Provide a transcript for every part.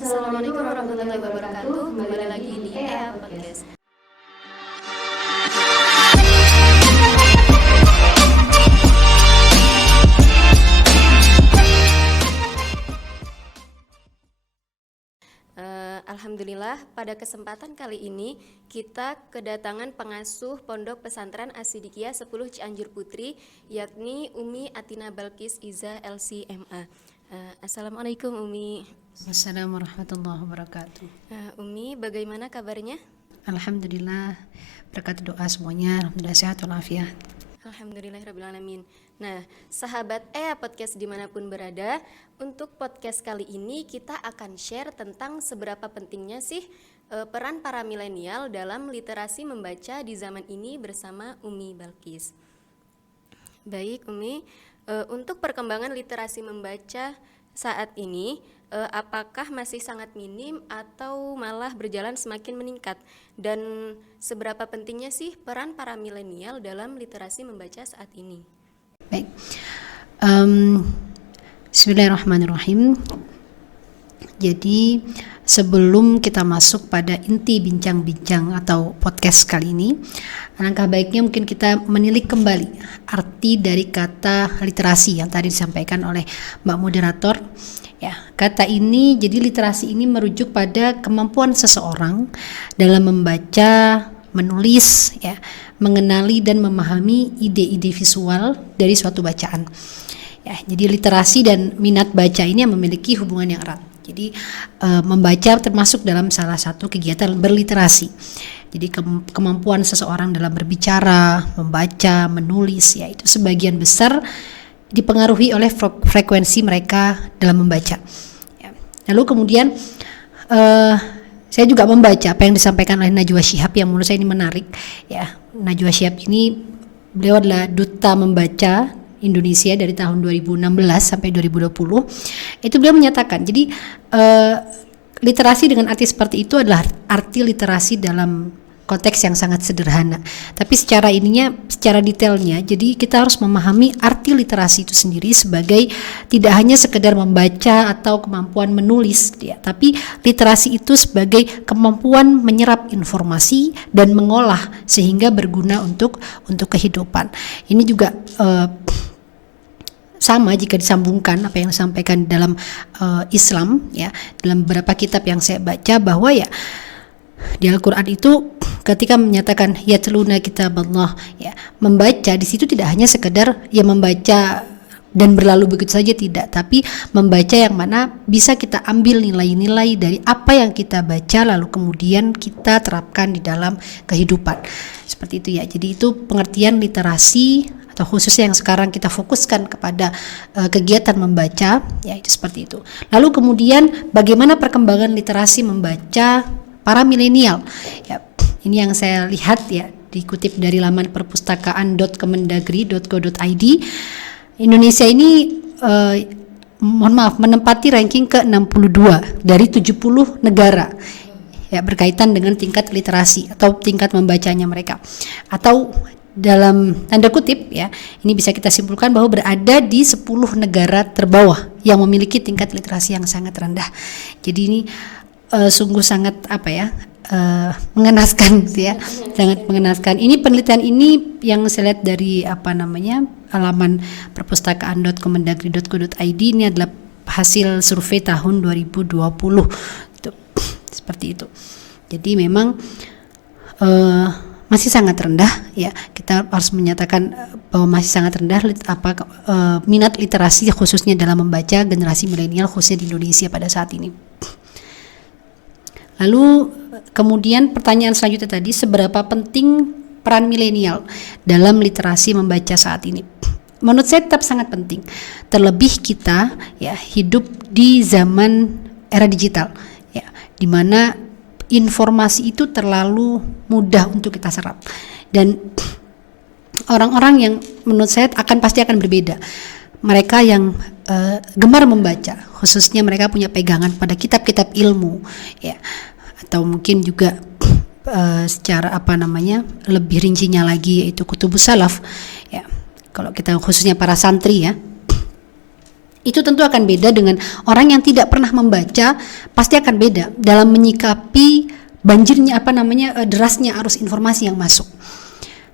Assalamualaikum warahmatullahi wabarakatuh. Kembali lagi di EA Podcast. Alhamdulillah, pada kesempatan kali ini kita kedatangan pengasuh Pondok Pesantren As-Siddiqiyah 10 Cianjur Putri, yakni Umi Atina Balkis Iza LC.MA. Assalamualaikum Umi. Assalamualaikum warahmatullahi wabarakatuh. Umi, bagaimana kabarnya? Alhamdulillah, berkat doa semuanya, alhamdulillah sehat walafiat. Alhamdulillahirrabbilalamin. Nah, sahabat EA Podcast dimanapun berada, untuk podcast kali ini kita akan share tentang seberapa pentingnya sih peran para milenial dalam literasi membaca di zaman ini bersama Umi Balkis. Baik Umi, untuk perkembangan literasi membaca saat ini, apakah masih sangat minim atau malah berjalan semakin meningkat? Dan seberapa pentingnya sih peran para milenial dalam literasi membaca saat ini? Baik, Bismillahirrahmanirrahim. Jadi sebelum kita masuk pada inti bincang-bincang atau podcast kali ini, alangkah baiknya mungkin kita menilik kembali arti dari kata literasi yang tadi disampaikan oleh Mbak Moderator. Ya, kata ini, jadi literasi ini merujuk pada kemampuan seseorang dalam membaca, menulis, ya, mengenali dan memahami ide-ide visual dari suatu bacaan. Ya, jadi literasi dan minat baca ini yang memiliki hubungan yang erat. Jadi membaca termasuk dalam salah satu kegiatan berliterasi. Jadi kemampuan seseorang dalam berbicara, membaca, menulis, ya itu sebagian besar dipengaruhi oleh frekuensi mereka dalam membaca. Ya. Lalu kemudian saya juga membaca apa yang disampaikan oleh Najwa Shihab yang menurut saya ini menarik. Ya, Najwa Shihab ini beliau adalah duta membaca Indonesia dari tahun 2016 sampai 2020. Itu beliau menyatakan, jadi literasi dengan arti seperti itu adalah arti literasi dalam konteks yang sangat sederhana. Tapi secara detailnya, jadi kita harus memahami arti literasi itu sendiri sebagai tidak hanya sekedar membaca atau kemampuan menulis, ya, tapi literasi itu sebagai kemampuan menyerap informasi dan mengolah sehingga berguna untuk kehidupan. Ini juga sama jika disambungkan apa yang disampaikan dalam Islam, ya, dalam beberapa kitab yang saya baca, bahwa ya di Al-Quran itu ketika menyatakan yatluna kitaballah, ya, membaca di situ tidak hanya sekedar ya membaca dan berlalu begitu saja, tidak, tapi membaca yang mana bisa kita ambil nilai-nilai dari apa yang kita baca lalu kemudian kita terapkan di dalam kehidupan. Seperti itu ya. Jadi itu pengertian literasi, atau khususnya yang sekarang kita fokuskan kepada kegiatan membaca, ya itu seperti itu. Lalu kemudian bagaimana perkembangan literasi membaca para milenial? Ya, ini yang saya lihat, ya, dikutip dari laman perpustakaan.kemendagri.go.id. Indonesia ini menempati ranking ke-62 dari 70 negara, ya, berkaitan dengan tingkat literasi atau tingkat membacanya mereka. Atau dalam tanda kutip, ya, ini bisa kita simpulkan bahwa berada di 10 negara terbawah yang memiliki tingkat literasi yang sangat rendah. Jadi ini sungguh sangat mengenaskan, ya, sangat mengenaskan. Ini penelitian ini yang saya lihat dari halaman perpustakaan.kemendagri.go.id. Ini adalah hasil survei tahun 2020. Itu seperti itu. Jadi memang masih sangat rendah, ya, kita harus menyatakan bahwa masih sangat rendah minat literasi khususnya dalam membaca generasi milenial khususnya di Indonesia pada saat ini. Lalu kemudian pertanyaan selanjutnya tadi, seberapa penting peran milenial dalam literasi membaca saat ini? Menurut saya tetap sangat penting. Terlebih kita, ya, hidup di zaman era digital, ya, di mana informasi itu terlalu mudah untuk kita serap, dan orang-orang yang menurut saya pasti akan berbeda. Mereka yang gemar membaca, khususnya mereka punya pegangan pada kitab-kitab ilmu, ya, atau mungkin juga secara lebih rincinya lagi yaitu kutubus salaf, ya. Kalau kita khususnya para santri, ya, Itu tentu akan beda dengan orang yang tidak pernah membaca, pasti akan beda dalam menyikapi banjirnya derasnya arus informasi yang masuk.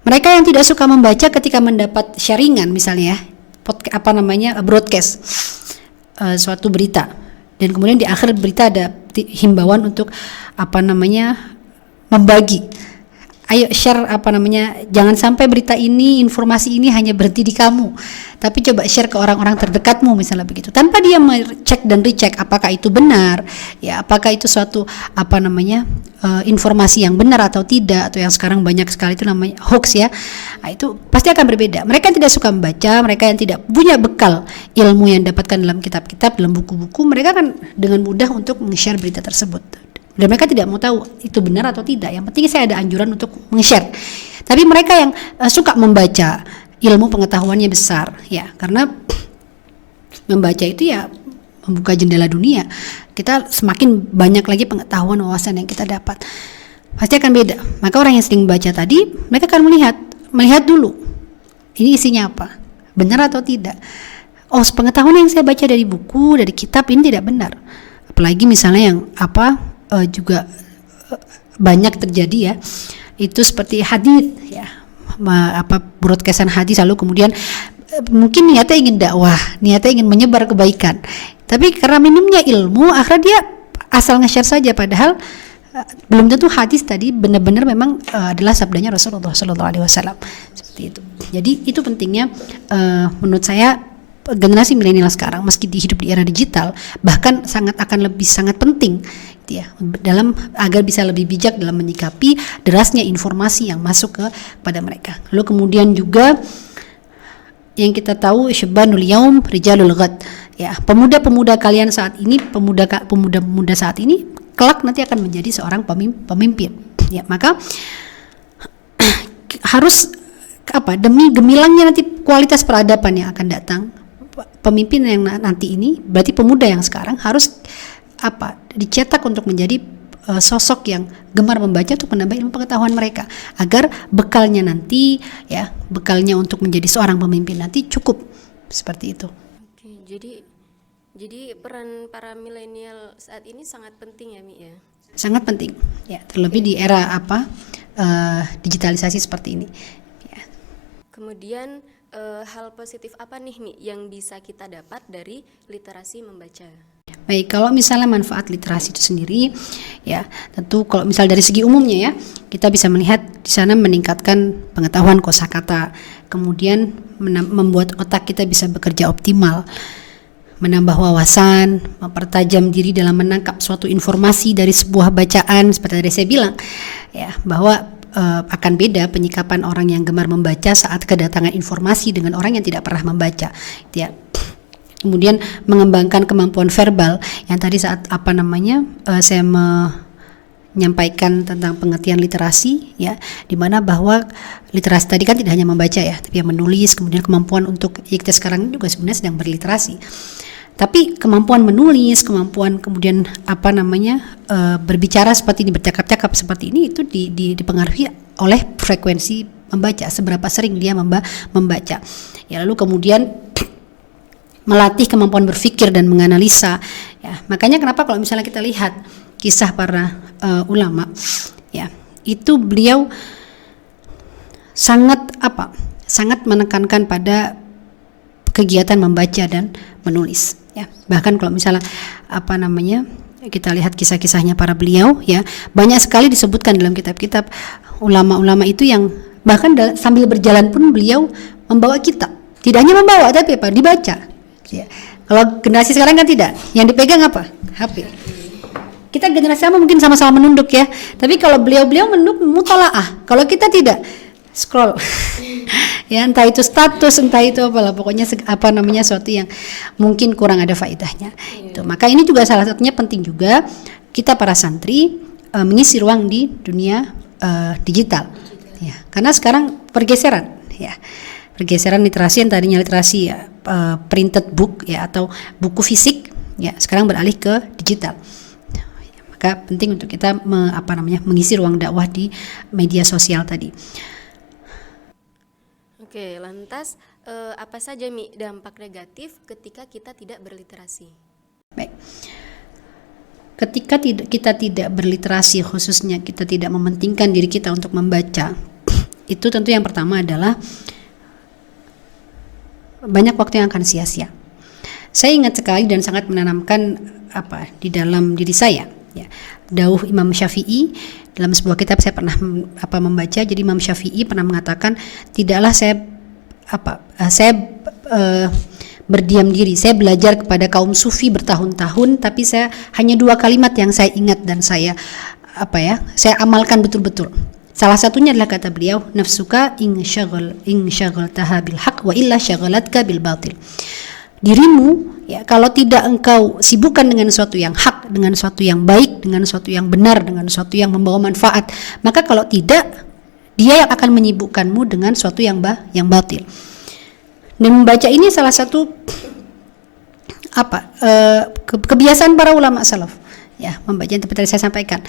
Mereka yang tidak suka membaca ketika mendapat sharingan misalnya broadcast suatu berita, dan kemudian di akhir berita ada himbauan untuk membagi. Ayo share jangan sampai berita ini, informasi ini hanya berhenti di kamu, tapi coba share ke orang-orang terdekatmu misalnya begitu, tanpa dia cek dan recheck apakah itu benar, ya apakah itu suatu informasi yang benar atau tidak, atau yang sekarang banyak sekali itu namanya hoax ya. Nah, itu pasti akan berbeda. Mereka yang tidak suka membaca, mereka yang tidak punya bekal ilmu yang dapatkan dalam kitab-kitab, dalam buku-buku, mereka akan dengan mudah untuk meng-share berita tersebut. Dan mereka tidak mau tahu itu benar atau tidak. Yang penting saya ada anjuran untuk meng-share. Tapi mereka yang suka membaca, ilmu pengetahuannya besar, ya, karena membaca itu ya membuka jendela dunia. Kita semakin banyak lagi pengetahuan, wawasan yang kita dapat. Pasti akan beda. Maka orang yang sering baca tadi, mereka akan melihat dulu ini isinya apa, benar atau tidak. Oh, pengetahuan yang saya baca dari buku, dari kitab ini tidak benar. Apalagi misalnya yang juga banyak terjadi ya, itu seperti hadis ya, broadcastan hadis, lalu kemudian mungkin niatnya ingin dakwah, niatnya ingin menyebar kebaikan, tapi karena minimnya ilmu akhirnya dia asal nge-share saja, padahal belum tentu hadis tadi benar-benar memang adalah sabdanya Rasulullah SAW. Seperti itu. Jadi itu pentingnya menurut saya generasi milenial sekarang, meski hidup di era digital, bahkan akan lebih sangat penting gitu ya, agar bisa lebih bijak dalam menyikapi derasnya informasi yang masuk kepada mereka. Lalu kemudian juga yang kita tahu, syabbanul yaum rijalul ghad, ya, pemuda-pemuda kalian saat ini, pemuda-pemuda saat ini kelak nanti akan menjadi seorang pemimpin, ya. Maka harus demi gemilangnya nanti kualitas peradaban yang akan datang, pemimpin yang nanti ini berarti pemuda yang sekarang harus dicetak untuk menjadi sosok yang gemar membaca untuk menambah ilmu pengetahuan mereka, agar bekalnya nanti ya, bekalnya untuk menjadi seorang pemimpin nanti cukup, seperti itu. Oke, jadi peran para milenial saat ini sangat penting ya, Mi ya. Sangat penting ya, terlebih di era digitalisasi seperti ini ya. Kemudian hal positif apa nih, Mi, yang bisa kita dapat dari literasi membaca? Baik, kalau misalnya manfaat literasi itu sendiri, ya tentu kalau misal dari segi umumnya ya, kita bisa melihat di sana meningkatkan pengetahuan kosakata, kemudian membuat otak kita bisa bekerja optimal, menambah wawasan, mempertajam diri dalam menangkap suatu informasi dari sebuah bacaan. Seperti tadi saya bilang, ya, bahwa akan beda penyikapan orang yang gemar membaca saat kedatangan informasi dengan orang yang tidak pernah membaca, ya. Kemudian mengembangkan kemampuan verbal yang tadi saat saya menyampaikan tentang pengertian literasi, ya, dimana bahwa literasi tadi kan tidak hanya membaca ya, tapi menulis, kemudian kemampuan untuk kita sekarang juga sebenarnya sedang berliterasi. Tapi kemampuan menulis, kemampuan kemudian berbicara seperti ini, bercakap-cakap seperti ini, itu dipengaruhi oleh frekuensi membaca, seberapa sering dia membaca. Ya, lalu kemudian melatih kemampuan berpikir dan menganalisa. Ya, makanya kenapa kalau misalnya kita lihat kisah para ulama, ya, itu beliau sangat menekankan pada kegiatan membaca dan menulis. Ya, bahkan kalau misalnya kita lihat kisah-kisahnya para beliau, ya, banyak sekali disebutkan dalam kitab-kitab ulama-ulama itu yang bahkan sambil berjalan pun beliau membawa kitab. Tidak hanya membawa, tapi dibaca. Ya. Kalau generasi sekarang kan tidak, yang dipegang apa? HP. Kita generasi sama mungkin sama-sama menunduk ya, tapi kalau beliau menunduk mutalaah, kalau kita tidak, scroll. Ya, entah itu status, entah itu apalah, pokoknya suatu yang mungkin kurang ada faedahnya. Itu. Maka ini juga salah satunya penting juga kita para santri mengisi ruang di dunia digital. Ya, karena sekarang pergeseran, ya. Pergeseran literasi yang tadinya literasi ya, printed book ya, atau buku fisik, ya, sekarang beralih ke digital. Maka penting untuk kita mengisi ruang dakwah di media sosial tadi. Oke, lantas apa saja Mi dampak negatif ketika kita tidak berliterasi? Baik. Ketika kita tidak berliterasi, khususnya kita tidak mementingkan diri kita untuk membaca, itu tentu yang pertama adalah banyak waktu yang akan sia-sia. Saya ingat sekali dan sangat menanamkan di dalam diri saya, ya. Dauh Imam Syafi'i dalam sebuah kitab saya pernah membaca. Jadi Imam Syafi'i pernah mengatakan, tidaklah saya berdiam diri, saya belajar kepada kaum sufi bertahun-tahun, tapi saya hanya 2 kalimat yang saya ingat dan saya amalkan betul-betul. Salah satunya adalah kata beliau, nafsuka in syaghaltaha bil haq wa illa syagalatka bil batil. Dirimu, ya, kalau tidak engkau sibukkan dengan sesuatu yang hak, dengan sesuatu yang baik, dengan sesuatu yang benar, dengan sesuatu yang membawa manfaat, maka kalau tidak, dia yang akan menyibukkanmu dengan sesuatu yang batil. Dan membaca ini salah satu kebiasaan para ulama salaf, ya, membaca seperti tadi saya sampaikan.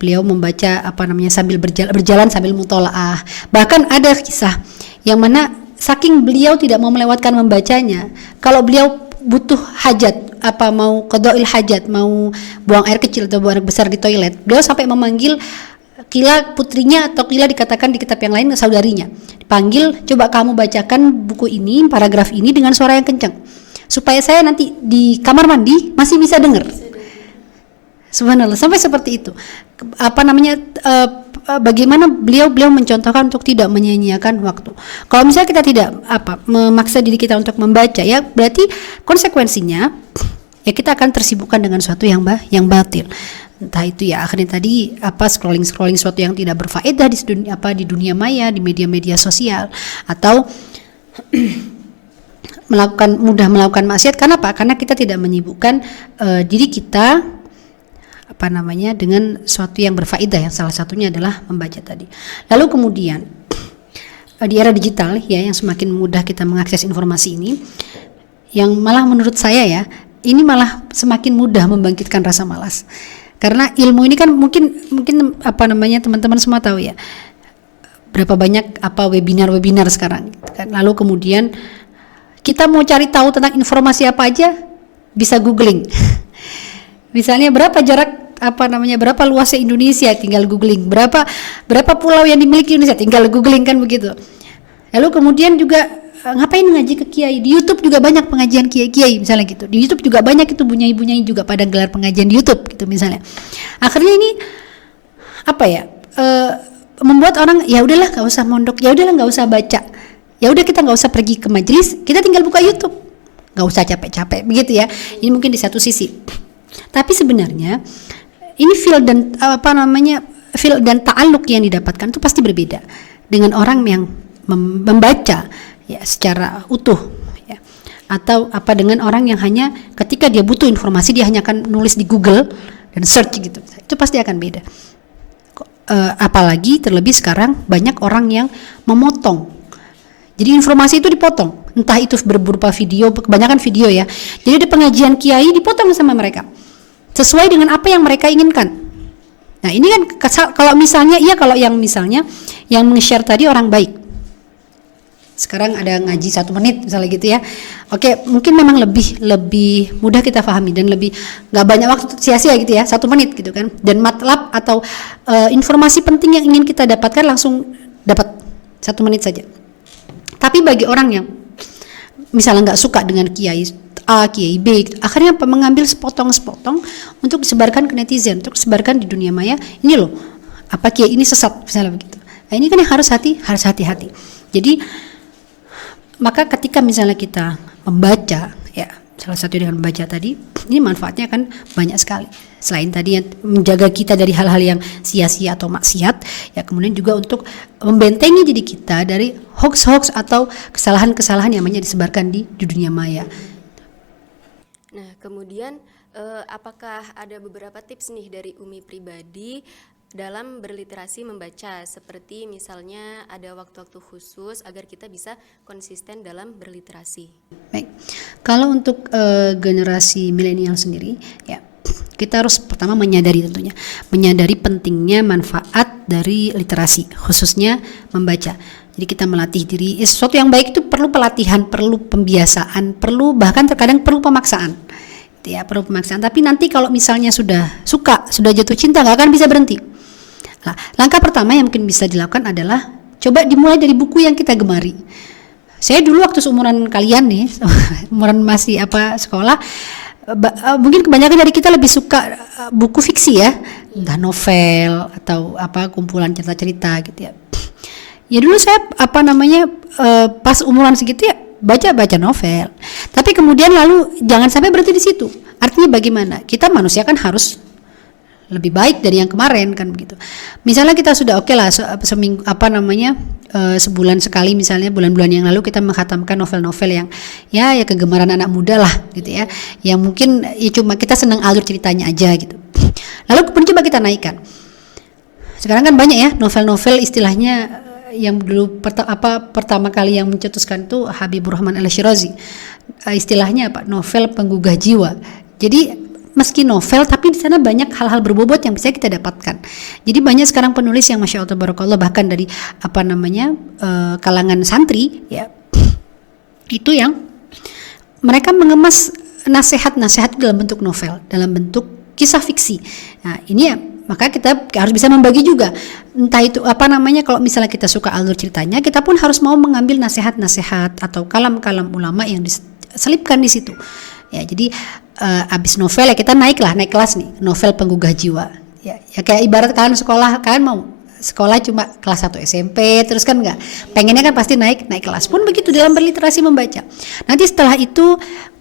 Beliau membaca sambil berjalan sambil mutolaah. Bahkan ada kisah yang mana saking beliau tidak mau melewatkan membacanya, kalau beliau butuh hajat, mau qada'il hajat, mau buang air kecil atau buang air besar di toilet, beliau sampai memanggil kila putrinya, atau kila dikatakan di kitab yang lain saudarinya, dipanggil, coba kamu bacakan buku ini, paragraf ini dengan suara yang kencang, supaya saya nanti di kamar mandi masih bisa dengar. Subhanallah, sampai seperti itu. Bagaimana beliau mencontohkan untuk tidak menyia-nyiakan waktu. Kalau misalnya kita tidak memaksa diri kita untuk membaca, ya berarti konsekuensinya ya kita akan tersibukkan dengan sesuatu yang batil. Entah itu ya akhirnya tadi scrolling sesuatu yang tidak berfaedah di dunia maya, di media-media sosial, atau mudah melakukan maksiat. Karena karena kita tidak menyibukkan diri kita dengan sesuatu yang berfaedah, yang salah satunya adalah membaca tadi. Lalu kemudian di era digital, ya, yang semakin mudah kita mengakses informasi ini, yang malah menurut saya, ya, ini malah semakin mudah membangkitkan rasa malas. Karena ilmu ini kan mungkin teman-teman semua tahu, ya, berapa banyak webinar sekarang, kan. Lalu kemudian kita mau cari tahu tentang informasi apa aja bisa googling. Misalnya berapa berapa luasnya Indonesia, tinggal googling. Berapa pulau yang dimiliki Indonesia, tinggal googling, kan begitu. Lalu kemudian juga ngapain ngaji ke kiai? Di YouTube juga banyak pengajian kiai-kiai misalnya gitu. Di YouTube juga banyak itu bunyai-bunyai juga pada gelar pengajian di YouTube gitu misalnya. Akhirnya ini membuat orang ya udahlah nggak usah mondok, ya udahlah nggak usah baca, ya udah kita nggak usah pergi ke majelis, kita tinggal buka YouTube, nggak usah capek-capek begitu, ya. Ini mungkin di satu sisi. Tapi sebenarnya ini feel dan ta'alluq yang didapatkan itu pasti berbeda dengan orang yang membaca, ya, secara utuh, ya. Atau dengan orang yang hanya ketika dia butuh informasi dia hanya akan nulis di Google dan search gitu. Itu pasti akan beda. Apalagi terlebih sekarang banyak orang yang memotong. Jadi informasi itu dipotong, entah itu berupa video, kebanyakan video, ya. Jadi di pengajian kiai dipotong sama mereka sesuai dengan apa yang mereka inginkan. Nah ini kan kalau misalnya yang nge-share tadi orang baik, sekarang ada ngaji 1 menit misalnya gitu, ya. Oke, mungkin memang lebih mudah kita pahami dan lebih nggak banyak waktu sia-sia gitu, ya, 1 menit gitu kan. Dan matlab atau informasi penting yang ingin kita dapatkan langsung dapat 1 menit saja. Tapi bagi orang yang misalnya nggak suka dengan kiai A, kiai B, akhirnya mengambil sepotong-sepotong untuk disebarkan ke netizen, untuk disebarkan di dunia maya. Ini loh, kiai ini sesat misalnya begitu. Nah, ini kan yang harus hati-hati. Jadi maka ketika misalnya kita membaca, ya, salah satu dengan membaca tadi, ini manfaatnya kan banyak sekali. Selain tadi yang menjaga kita dari hal-hal yang sia-sia atau maksiat, ya, kemudian juga untuk membentengi diri kita dari hoax-hoax atau kesalahan-kesalahan yang banyak disebarkan di dunia maya. Nah, kemudian apakah ada beberapa tips nih dari Umi pribadi dalam berliterasi membaca, seperti misalnya ada waktu-waktu khusus agar kita bisa konsisten dalam berliterasi? Baik, kalau untuk generasi milenial sendiri, ya, kita harus pertama menyadari pentingnya manfaat dari literasi, khususnya membaca. Jadi kita melatih diri. Sesuatu yang baik itu perlu pelatihan, perlu pembiasaan, perlu bahkan terkadang perlu pemaksaan. Ya, perlu pemaksaan. Tapi nanti kalau misalnya sudah suka, sudah jatuh cinta, nggak akan bisa berhenti. Nah, langkah pertama yang mungkin bisa dilakukan adalah coba dimulai dari buku yang kita gemari. Saya dulu waktu seumuran kalian nih, umuran masih sekolah, mungkin kebanyakan dari kita lebih suka buku fiksi ya, entah novel atau kumpulan cerita-cerita gitu ya. Ya dulu saya pas umuran segitu ya baca novel. Tapi kemudian lalu jangan sampai berhenti di situ. Artinya bagaimana? Kita manusia kan harus lebih baik dari yang kemarin kan begitu. Misalnya kita sudah oke lah seminggu sebulan sekali misalnya bulan-bulan yang lalu kita menghatamkan novel-novel yang ya kegemaran anak muda lah gitu ya. Yang mungkin ya cuma kita senang alur ceritanya aja gitu. Lalu kemudian coba kita naikkan. Sekarang kan banyak ya novel-novel istilahnya yang dulu pertama kali yang mencetuskan itu Habibur Rahman Al-Shirazi. Istilahnya novel penggugah jiwa. Jadi meski novel tapi di sana banyak hal-hal berbobot yang bisa kita dapatkan. Jadi banyak sekarang penulis yang Masya Allah Tabarakallah bahkan dari kalangan santri ya, itu yang mereka mengemas nasihat-nasihat dalam bentuk novel, dalam bentuk kisah fiksi. Nah ini ya maka kita harus bisa membagi juga, entah itu kalau misalnya kita suka alur ceritanya, kita pun harus mau mengambil nasihat-nasihat atau kalam-kalam ulama yang diselipkan di situ. Ya jadi abis novel ya kita naik kelas nih, novel penggugah jiwa. Ya kayak ibarat kalian sekolah, kalian mau sekolah cuma kelas 1 SMP terus kan enggak, pengennya kan pasti naik kelas. Pun begitu dalam berliterasi membaca. Nanti setelah itu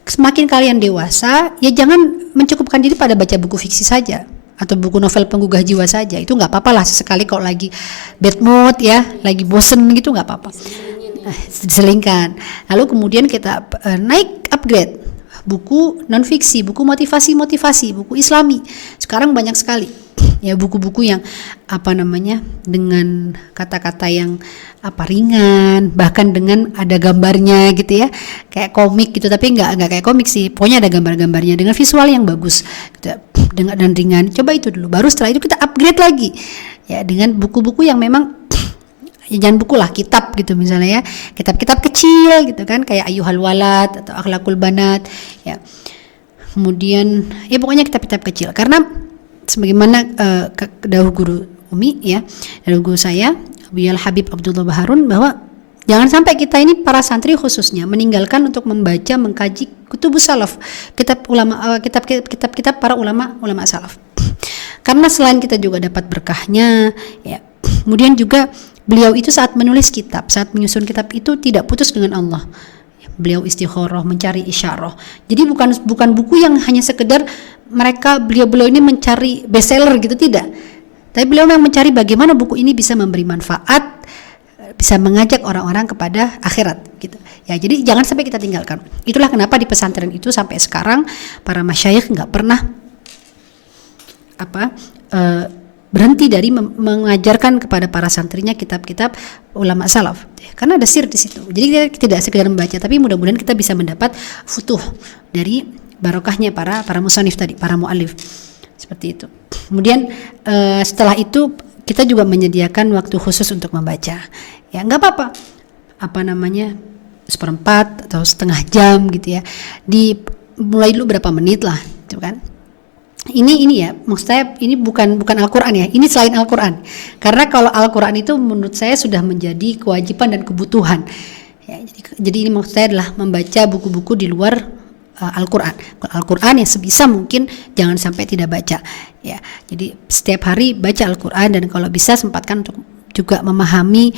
semakin kalian dewasa, ya jangan mencukupkan diri pada baca buku fiksi saja atau buku novel penggugah jiwa saja. Itu nggak apa-apa lah, sesekali kalau lagi bad mood ya, lagi bosen gitu nggak apa-apa, diselingkan. Lalu kemudian kita upgrade buku non fiksi, buku motivasi, buku Islami. Sekarang banyak sekali ya buku-buku yang dengan kata-kata yang ringan, bahkan dengan ada gambarnya gitu ya, kayak komik gitu, tapi nggak kayak komik sih, pokoknya ada gambar-gambarnya dengan visual yang bagus gitu, dan ringan. Coba itu dulu, baru setelah itu kita upgrade lagi ya dengan buku-buku yang memang ya jangan buku lah, kitab gitu misalnya ya, kitab-kitab kecil gitu kan, kayak Ayyuhal Walad atau Akhlaqul Banat ya. Kemudian ya pokoknya kitab-kitab kecil, karena sebagaimana dahulu guru Umi ya, dahulu guru saya Abiyal Habib Abdullah Baharun, bahwa jangan sampai kita ini para santri khususnya meninggalkan untuk membaca, mengkaji kutubus salaf, kitab para ulama salaf. Karena selain kita juga dapat berkahnya ya, kemudian juga beliau itu saat menulis kitab, saat menyusun kitab itu tidak putus dengan Allah. Beliau istikharah, mencari isyarah. Jadi bukan buku yang hanya sekedar beliau ini mencari bestseller gitu, tidak. Tapi beliau memang mencari bagaimana buku ini bisa memberi manfaat, bisa mengajak orang-orang kepada akhirat gitu. Ya, jadi jangan sampai kita tinggalkan. Itulah kenapa di pesantren itu sampai sekarang para masyayikh enggak pernah berhenti dari mengajarkan kepada para santrinya kitab-kitab ulama salaf, karena ada sir di situ. Jadi kita tidak sekedar membaca, tapi mudah-mudahan kita bisa mendapat futuh dari barokahnya para musanif tadi, para muallif, seperti itu. Kemudian setelah itu kita juga menyediakan waktu khusus untuk membaca. Ya nggak apa-apa, seperempat atau setengah jam gitu ya. Mulai dulu berapa menit lah, gitu kan. Ini ya, maksud saya ini bukan Al-Quran ya, ini selain Al-Quran. Karena kalau Al-Quran itu menurut saya sudah menjadi kewajiban dan kebutuhan ya, jadi ini maksud saya adalah membaca buku-buku di luar Al-Quran. Al-Quran ya sebisa mungkin jangan sampai tidak baca ya. Jadi setiap hari baca Al-Quran, dan kalau bisa sempatkan untuk juga memahami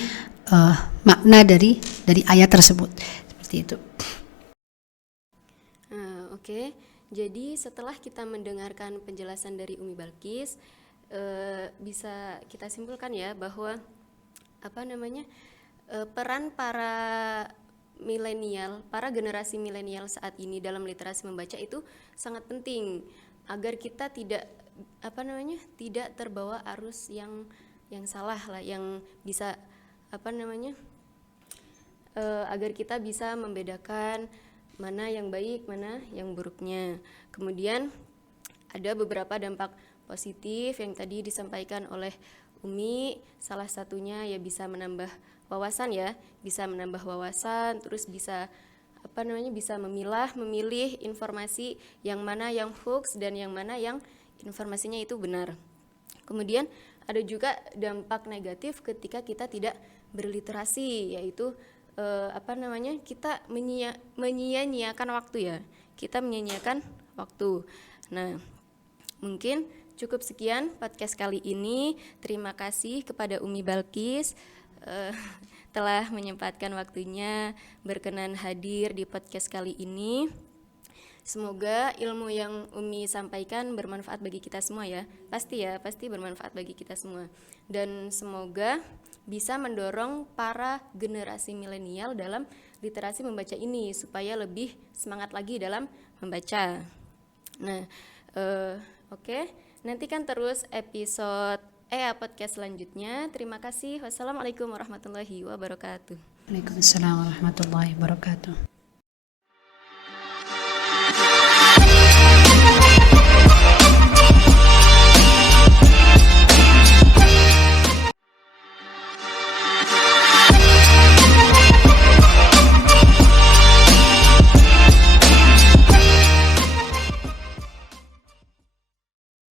makna dari ayat tersebut, seperti itu. Oke. Jadi setelah kita mendengarkan penjelasan dari Umi Balkis, bisa kita simpulkan ya bahwa peran para milenial, para generasi milenial saat ini dalam literasi membaca itu sangat penting agar kita tidak terbawa arus yang salah lah, yang bisa agar kita bisa membedakan mana yang baik, mana yang buruknya. Kemudian ada beberapa dampak positif yang tadi disampaikan oleh Umi, salah satunya ya bisa menambah wawasan ya, bisa menambah wawasan, terus bisa memilih informasi yang mana yang hoax dan yang mana yang informasinya itu benar. Kemudian ada juga dampak negatif ketika kita tidak berliterasi, yaitu kita menyia-nyiakan waktu ya. Kita menyia-nyiakan waktu. Nah, mungkin cukup sekian podcast kali ini. Terima kasih kepada Umi Balkis telah menyempatkan waktunya berkenan hadir di podcast kali ini. Semoga ilmu yang Umi sampaikan bermanfaat bagi kita semua ya. Pasti bermanfaat bagi kita semua. Dan semoga bisa mendorong para generasi milenial dalam literasi membaca ini supaya lebih semangat lagi dalam membaca. Nah, oke. Nantikan terus episode podcast selanjutnya. Terima kasih. Wassalamualaikum warahmatullahi wabarakatuh. Waalaikumsalam warahmatullahi wabarakatuh.